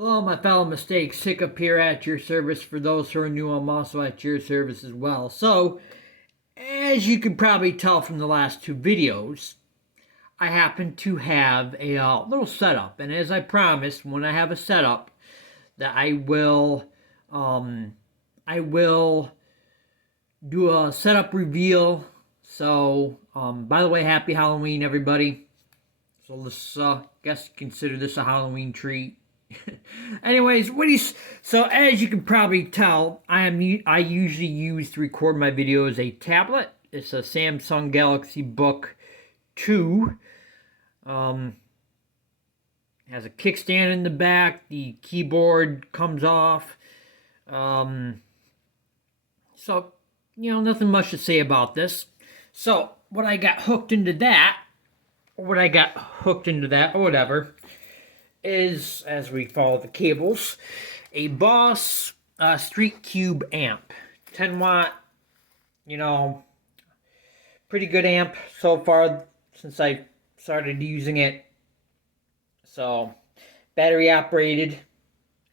Hello, my fellow mistakes. Hiccup here at your service. For those who are new, I'm also at your service as well. So, as you can probably tell from the last two videos, I happen to have a little setup. And as I promised, when I have a setup, that I will do a setup reveal. So, by the way, happy Halloween, everybody. So let's guess consider this a Halloween treat. Anyways, so as you can probably tell, I usually use to record my videos a tablet. It's a Samsung Galaxy Book 2. Has a kickstand in the back. The keyboard comes off. So nothing much to say about this. So what I got hooked into that, or whatever, is, as we follow the cables, a Boss Street Cube amp. 10 watt, pretty good amp so far since I started using it. So, battery operated,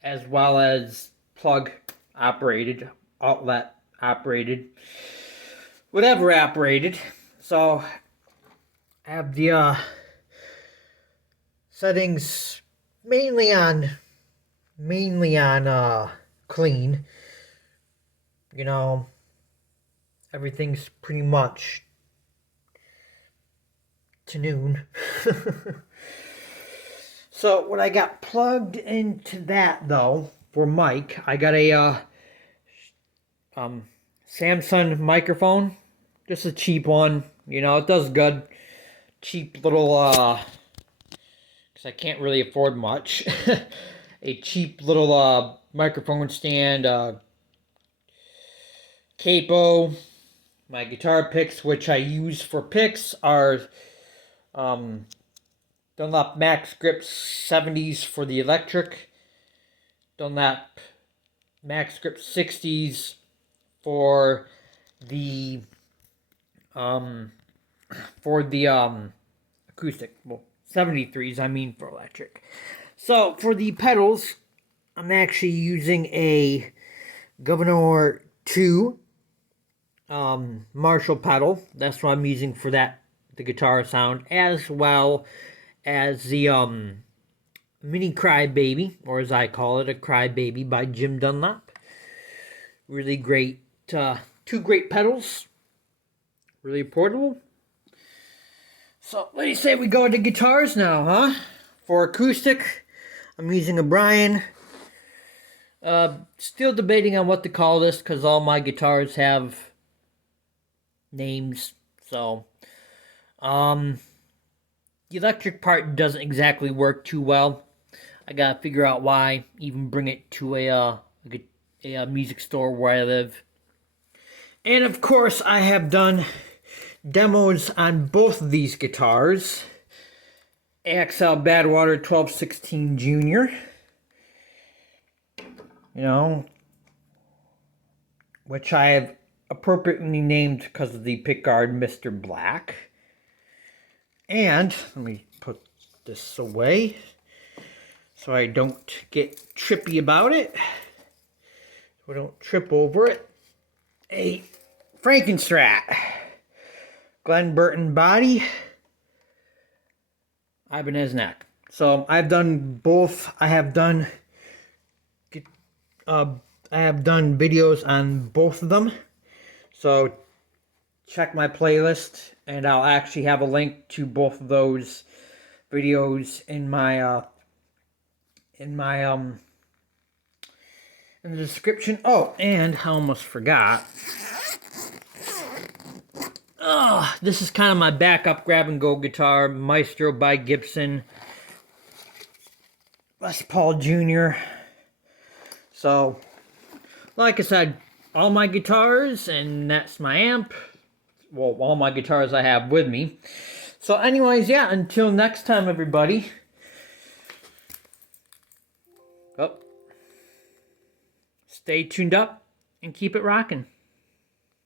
as well as plug operated, outlet operated, whatever operated. So, I have the settings mainly on clean. Everything's pretty much to noon. So what I got plugged into that though for mic, I got a Samsung microphone, just a cheap one. It does good. Cheap little because I can't really afford much. A cheap little microphone stand, capo. My guitar picks, which I use for picks, are Dunlop Max Grip 70s for the electric, Dunlop Max Grip 60s for the acoustic. Well, 73s I mean for electric. So for the pedals, I'm actually using a Governor 2 Marshall pedal. That's what I'm using for the guitar sound, as well as the Mini Crybaby, or as I call it, a Crybaby by Jim Dunlop. Really great, two great pedals, really portable. So what do you say we go to guitars now, huh? For acoustic, I'm using a Brian. Still debating on what to call this, because all my guitars have names. So, the electric part doesn't exactly work too well. I gotta figure out why. Even bring it to a music store where I live. And of course, I have done demos on both of these guitars. AXL Badwater 1216 Junior. Which I have appropriately named because of the pickguard Mr.Black. And let me put this away so I don't get trippy about it. So I don't trip over it. A Frankenstrat Glenn Burton body, Ibanez neck. So I've done both. I have done videos on both of them. So check my playlist, and I'll actually have a link to both of those videos in the description. Oh, and I almost forgot. This is kind of my backup grab-and-go guitar, Maestro by Gibson, Les Paul Jr. So, like I said, all my guitars, and that's my amp. Well, all my guitars I have with me. So anyways, yeah, until next time, everybody. Stay tuned up and keep it rocking.